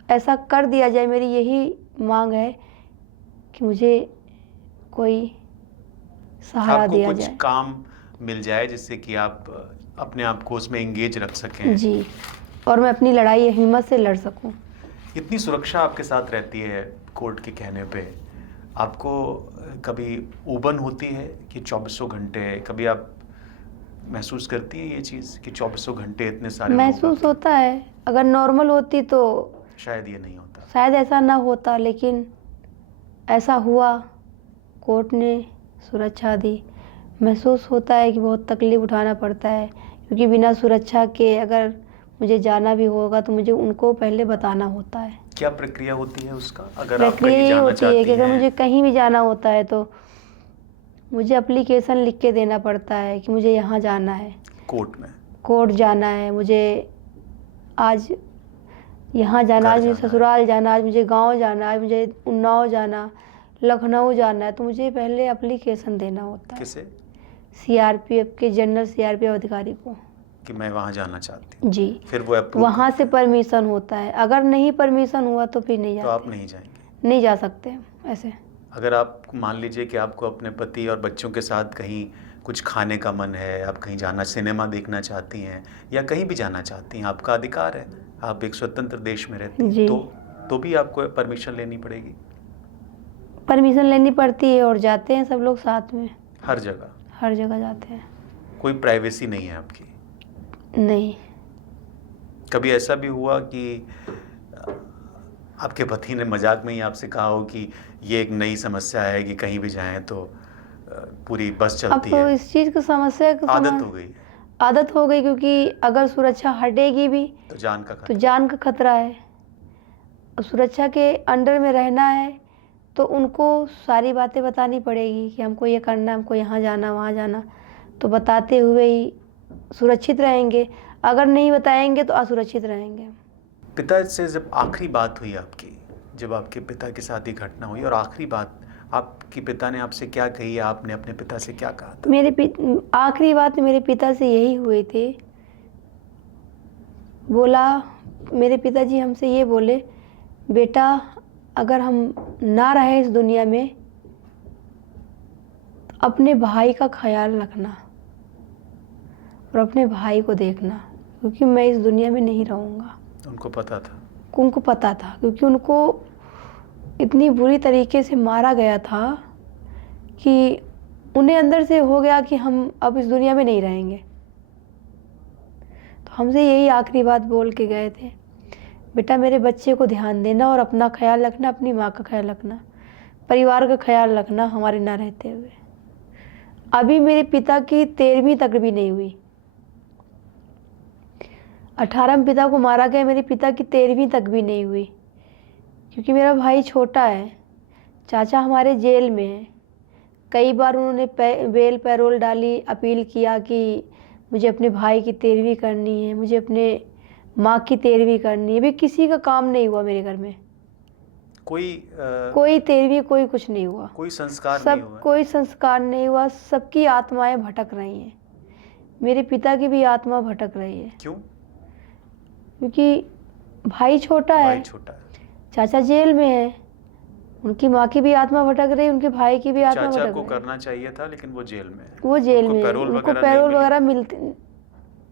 ऐसा कर दिया जाए, मेरी यही मांग है कि मुझे कोई सहारा आपको दिया कुछ जाए। काम मिल जाए जिससे कि आप अपने आप को उसमें एंगेज रख सकें। जी, और मैं अपनी लड़ाई हिम्मत से लड़ सकूं। इतनी सुरक्षा आपके साथ रहती है कोर्ट के कहने पे, आपको कभी ऊबन होती है कि 24 घंटे, कभी आप महसूस करती है ये चीज़ कि 24 घंटे इतने सारे लोग महसूस होता है। अगर नॉर्मल होती तो शायद ये नहीं होता। शायद ऐसा ना होता, लेकिन ऐसा हुआ, कोर्ट ने सुरक्षा दी। महसूस होता है कि बहुत तकलीफ़ उठाना पड़ता है, क्योंकि बिना सुरक्षा के अगर मुझे जाना भी होगा तो मुझे उनको पहले बताना होता है। क्या प्रक्रिया होती है उसका? अगर आप प्रक्रिया कहीं ये जाना होती है कि चाहती अगर हैं, मुझे कहीं भी जाना होता है तो मुझे एप्लीकेशन लिख के देना पड़ता है कि मुझे यहाँ जाना है, कोर्ट जाना है, मुझे आज यहाँ जाना, आज मुझे ससुराल जाना, आज मुझे गांव जाना, आज मुझे उन्नाव जाना, लखनऊ जाना है, तो मुझे पहले एप्लीकेशन देना होता है। किसे? सीआरपीएफ के जनरल सीआरपीएफ अधिकारी को, कि मैं वहाँ जाना चाहती हूँ। जी। फिर वो अप्रूव वहाँ से परमिशन होता है। अगर नहीं परमिशन हुआ तो फिर नहीं तो जाते। आप नहीं जाएंगे? नहीं जा सकते ऐसे। अगर आप मान लीजिए कि आपको अपने पति और बच्चों के साथ कहीं कुछ खाने का मन है, आप कहीं जाना, सिनेमा देखना चाहती हैं या कहीं भी जाना चाहती हैं, आपका अधिकार है, आप एक स्वतंत्र देश में रहती हैं, जी। तो भी आपको परमिशन लेनी पड़ेगी? परमिशन लेनी पड़ती है और जाते हैं सब लोग साथ में। हर जगह? हर जगह जाते हैं। कोई प्राइवेसी नहीं है आपकी? नहीं। कभी ऐसा भी हुआ कि आपके पति ने मजाक में ही आपसे कहा हो कि ये एक नई समस्या है कि कहीं भी जाएं तो पूरी बस अब चलती तो है? इस चीज़ की समस्या आदत हो गई? आदत हो गई, क्योंकि अगर सुरक्षा हटेगी भी तो जान का तो खतरा। जान का खतरा है। और सुरक्षा के अंडर में रहना है तो उनको सारी बातें बतानी पड़ेगी कि हमको ये करना, हमको यहाँ जाना, वहाँ जाना, तो बताते हुए ही सुरक्षित रहेंगे। अगर नहीं बताएंगे तो असुरक्षित रहेंगे। पिता से जब आखिरी बात हुई आपकी, जब आपके पिता के साथ ये घटना हुई, और आखिरी बात आपके पिता ने आपसे क्या कही, या आपने अपने पिता से क्या कहा था? आखिरी बात मेरे पिता से यही हुई थी। बोला, मेरे पिताजी हमसे ये बोले, बेटा अगर हम ना रहे इस दुनिया में तो अपने भाई का ख्याल रखना और अपने भाई को देखना, क्योंकि मैं इस दुनिया में नहीं रहूँगा। उनको पता था? उनको पता था, क्योंकि उनको इतनी बुरी तरीके से मारा गया था कि उन्हें अंदर से हो गया कि हम अब इस दुनिया में नहीं रहेंगे। तो हमसे यही आखिरी बात बोल के गए थे, बेटा मेरे बच्चे को ध्यान देना और अपना ख्याल रखना, अपनी माँ का ख्याल रखना, परिवार का ख्याल रखना हमारे ना रहते हुए। अभी मेरे पिता की 13वीं तक भी नहीं हुई। 18 में पिता को मारा गया, मेरे पिता की 13वीं तक भी नहीं हुई, क्योंकि मेरा भाई छोटा है। चाचा हमारे जेल में हैं। कई बार उन्होंने बेल पैरोल डाली, अपील किया कि मुझे अपने भाई की 13वीं करनी है, मुझे अपने माँ की 13वीं करनी है। भी किसी का काम नहीं हुआ मेरे घर में। कोई 13वीं, कोई कुछ नहीं हुआ। कोई संस्कार नहीं हुआ? कोई संस्कार नहीं हुआ। सबकी आत्माएं भटक रही हैं। मेरे पिता की भी आत्मा भटक रही है। क्यों? क्योंकि भाई छोटा है। भाई छोटा है। चाचा जेल में है, उनकी माँ की भी आत्मा भटक रही है, उनके भाई की भी आत्मा भटक रही है। चाचा को करना चाहिए था, लेकिन वो जेल में है। वो जेल में है। उनको पैरोल वगैरह मिलते,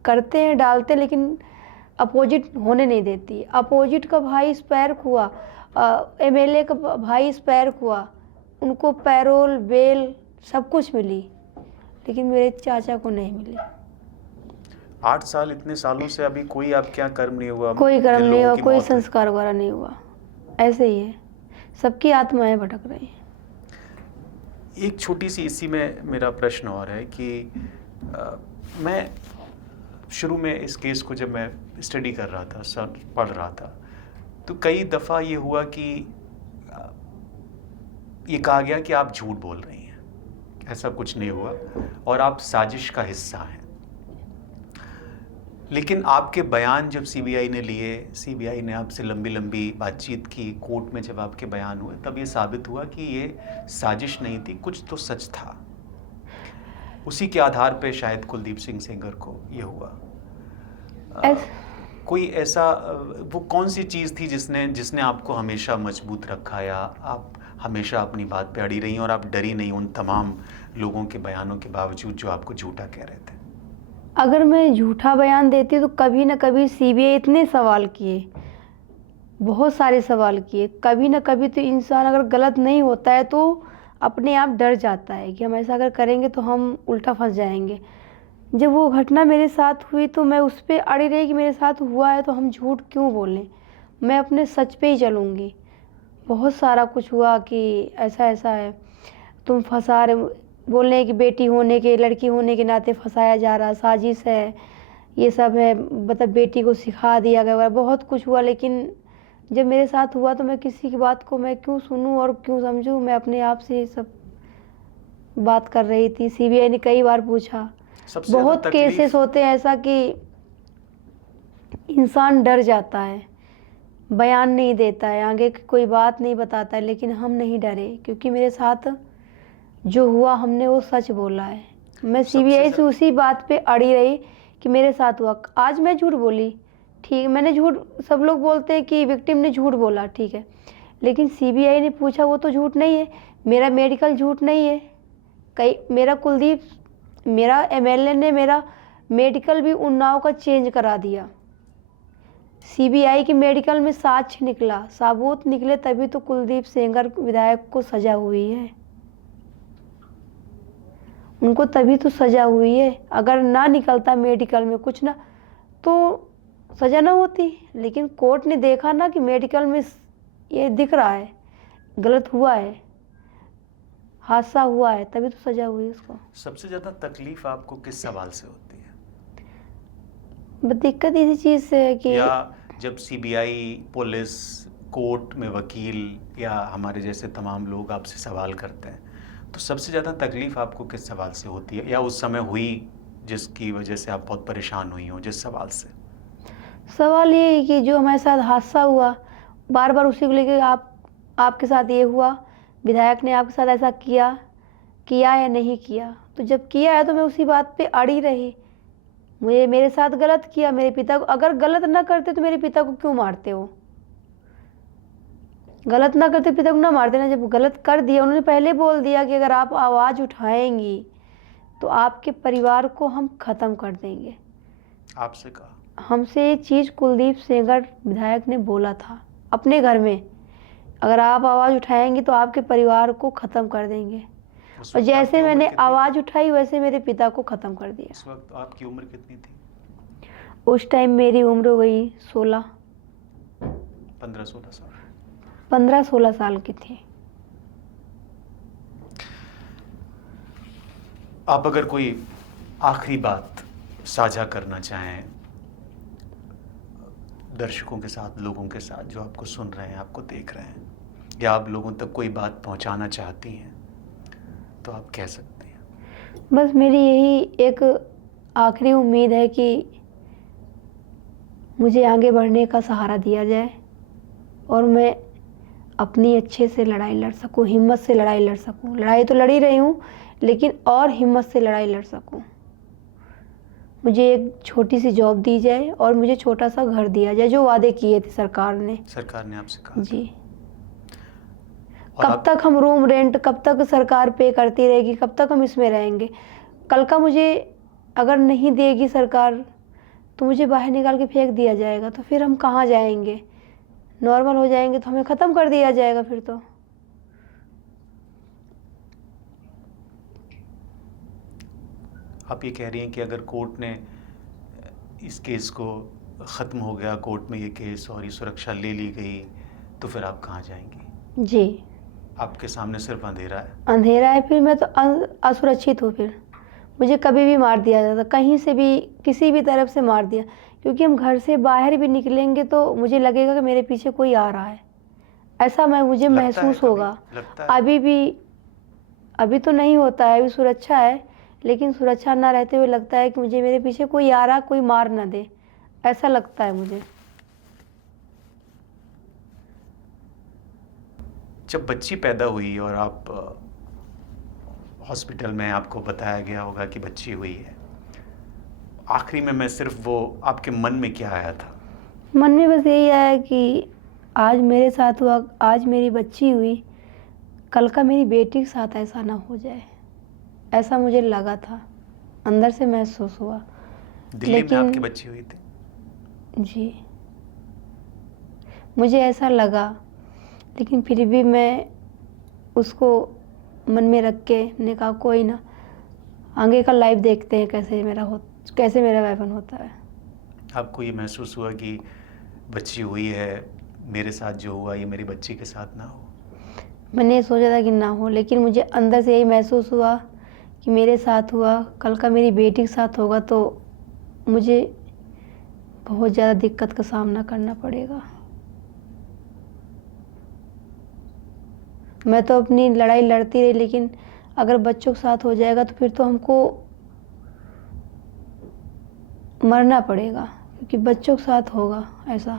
करते हैं, डालते हैं, लेकिन अपोजिट होने नहीं देती। अपोजिट का भाई स्पैर हुआ, एमएलए का भाई स्पैर हुआ, उनको पैरोल बेल सब कुछ मिली, लेकिन मेरे चाचा को नहीं मिली। 8 साल, इतने सालों से अभी कोई आपके यहाँ कर्म नहीं हुआ? कोई कर्म जिन नहीं लोगों हुआ, की कोई मौत हुई। संस्कार वगैरह नहीं हुआ, ऐसे ही है, सबकी आत्माएं भटक रही हैं। एक छोटी सी इसी में मेरा प्रश्न और है कि मैं शुरू में इस केस को जब मैं स्टडी कर रहा था, सर पढ़ रहा था, तो कई दफ़ा ये हुआ कि ये कहा गया कि आप झूठ बोल रही हैं, ऐसा कुछ नहीं हुआ और आप साजिश का हिस्सा हैं। लेकिन आपके बयान जब सीबीआई ने लिए, सीबीआई ने आपसे लंबी लंबी बातचीत की, कोर्ट में जब आपके बयान हुए, तब ये साबित हुआ कि ये साजिश नहीं थी, कुछ तो सच था। उसी के आधार पे शायद कुलदीप सिंह सेंगर को ये हुआ। कोई ऐसा वो कौन सी चीज़ थी जिसने आपको हमेशा मजबूत रखा, या आप हमेशा अपनी बात पे अड़ी रही और आप डरी नहीं उन तमाम लोगों के बयानों के बावजूद जो आपको झूठा कह रहे थे? अगर मैं झूठा बयान देती तो कभी ना कभी सीबीआई इतने सवाल किए, बहुत सारे सवाल किए, कभी ना कभी तो इंसान अगर गलत नहीं होता है तो अपने आप डर जाता है कि हम ऐसा अगर करेंगे तो हम उल्टा फंस जाएंगे। जब वो घटना मेरे साथ हुई तो मैं उस पर अड़ी रही कि मेरे साथ हुआ है तो हम झूठ क्यों बोलें, मैं अपने सच पे ही चलूँगी। बहुत सारा कुछ हुआ कि ऐसा ऐसा है, तुम फंसा रहे, बोल रहे हैं कि बेटी होने के, लड़की होने के नाते फंसाया जा रहा, साजिश है, ये सब है, मतलब बेटी को सिखा दिया गया, बहुत कुछ हुआ। लेकिन जब मेरे साथ हुआ तो मैं किसी की बात को मैं क्यों सुनूं और क्यों समझूं, मैं अपने आप से ये सब बात कर रही थी। सीबीआई ने कई बार पूछा, बहुत केसेस होते हैं ऐसा कि इंसान डर जाता है, बयान नहीं देता है, आगे की कोई बात नहीं बताता है, लेकिन हम नहीं डरे क्योंकि मेरे साथ जो हुआ हमने वो सच बोला है। मैं सीबीआई से उसी बात पे अड़ी रही कि मेरे साथ हुआ। आज मैं झूठ बोली, ठीक, मैंने झूठ, सब लोग बोलते हैं कि विक्टिम ने झूठ बोला, ठीक है, लेकिन सीबीआई ने पूछा वो तो झूठ नहीं है, मेरा मेडिकल झूठ नहीं है। मेरा कुलदीप, मेरा एमएलए ने मेरा मेडिकल भी उन्नाव का चेंज करा दिया। सीबीआई की मेडिकल में साक्ष्य निकला, सबूत निकले, तभी तो कुलदीप सेंगर विधायक को सजा हुई है, उनको तभी तो सजा हुई है। अगर ना निकलता मेडिकल में कुछ ना तो सजा ना होती, लेकिन कोर्ट ने देखा ना कि मेडिकल में ये दिख रहा है, गलत हुआ है, हादसा हुआ है, तभी तो सजा हुई उसको। सबसे ज़्यादा तकलीफ आपको किस सवाल से होती है? दिक्कत इसी चीज़ से है कि या जब सीबीआई, पुलिस, कोर्ट में वकील या हमारे जैसे तमाम लोग आपसे सवाल करते हैं, तो सबसे ज़्यादा तकलीफ आपको किस सवाल से होती है, या उस समय हुई जिसकी वजह से आप बहुत परेशान हुई हो जिस सवाल से? सवाल ये है कि जो हमारे साथ हादसा हुआ, बार बार उसी को लेकर आपके साथ ये हुआ, विधायक ने आपके साथ ऐसा किया या नहीं किया। तो जब किया है तो मैं उसी बात पे अड़ी रही। मेरे साथ गलत किया, मेरे पिता को, अगर गलत ना करते तो मेरे पिता को क्यों मारते हो? गलत ना करते पिता को ना मारते ना। जब गलत कर दिया, उन्होंने पहले बोल दिया कि अगर आप आवाज़ उठाएंगी तो आपके परिवार को हम ख़त्म कर देंगे। आपसे कहा? हमसे ये चीज़ कुलदीप सेंगर विधायक ने बोला था अपने घर में, अगर आप आवाज़ उठाएंगी तो आपके परिवार को ख़त्म कर देंगे। और जैसे मैंने आवाज़ उठाई वैसे मेरे पिता को ख़त्म कर दिया। उस वक्त आपकी उम्र कितनी थी? उस टाइम मेरी उम्र हो गई 15-16 साल। 15-16 साल की थी। आप अगर कोई आखिरी बात साझा करना चाहें दर्शकों के साथ, लोगों के साथ जो आपको सुन रहे हैं, आपको देख रहे हैं, या आप लोगों तक कोई बात पहुंचाना चाहती हैं, तो आप कह सकते हैं। बस मेरी यही एक आखिरी उम्मीद है कि मुझे आगे बढ़ने का सहारा दिया जाए और मैं अपनी अच्छे से लड़ाई लड़ सकूं, हिम्मत से लड़ाई लड़ सकूं। लड़ाई तो लड़ ही रही हूं, लेकिन और हिम्मत से लड़ाई लड़ सकूं। मुझे एक छोटी सी जॉब दी जाए और मुझे छोटा सा घर दिया जाए, जो वादे किए थे सरकार ने आपसे कहा जी। कब तक हम रूम रेंट, कब तक सरकार पे करती रहेगी, कब तक हम इसमें रहेंगे? कल का मुझे अगर नहीं देगी सरकार तो मुझे बाहर निकाल के फेंक दिया जाएगा, तो फिर हम कहाँ जाएंगे? नॉर्मल हो जाएंगे तो हमें ख़त्म कर दिया जाएगा फिर तो। आप ये कह रही हैं कि अगर कोर्ट ने इस केस को ख़त्म हो गया, कोर्ट में ये केस और ये सुरक्षा ले ली गई, तो फिर आप कहाँ जाएंगी? जी, आपके सामने सिर्फ अंधेरा है। अंधेरा है, फिर मैं तो असुरक्षित हूँ। फिर मुझे कभी भी मार दिया जाता, कहीं से भी, किसी भी तरफ से मार दिया, क्योंकि हम घर से बाहर भी निकलेंगे तो मुझे लगेगा कि मेरे पीछे कोई आ रहा है, ऐसा मुझे लगता है महसूस कभी? होगा। लगता है? अभी भी, अभी तो नहीं होता है, अभी सुरक्षा है, लेकिन सुरक्षा ना रहते हुए लगता है कि मुझे मेरे पीछे कोई आ रहा, कोई मार ना दे, ऐसा लगता है मुझे। जब बच्ची पैदा हुई और आप हॉस्पिटल में आपको बताया गया होगा कि बच्ची हुई है, आखिरी में मैं सिर्फ वो आपके मन में क्या आया था? मन में बस यही आया कि आज मेरे साथ हुआ, आज मेरी बच्ची हुई, कल का मेरी बेटी के साथ ऐसा ना हो जाए, ऐसा मुझे लगा था, अंदर से महसूस हुआ। दिल्ली में आपकी बच्ची हुई थी? जी, मुझे ऐसा लगा, लेकिन फिर भी मैं उसको मन में रख के ने कहा कोई ना, आगे का लाइफ देखते हैं कैसे मेरा वैभव होता है। आपको ये महसूस हुआ कि बच्ची हुई है, मेरे साथ जो हुआ ये मेरी बच्ची के साथ ना हो? मैंने सोचा था कि ना हो, लेकिन मुझे अंदर से यही महसूस हुआ कि मेरे साथ हुआ, कल का मेरी बेटी के साथ होगा तो मुझे बहुत ज़्यादा दिक्कत का सामना करना पड़ेगा। मैं तो अपनी लड़ाई लड़ती रही, लेकिन अगर बच्चों के साथ हो जाएगा तो फिर तो हमको मरना पड़ेगा, क्योंकि बच्चों के साथ होगा ऐसा।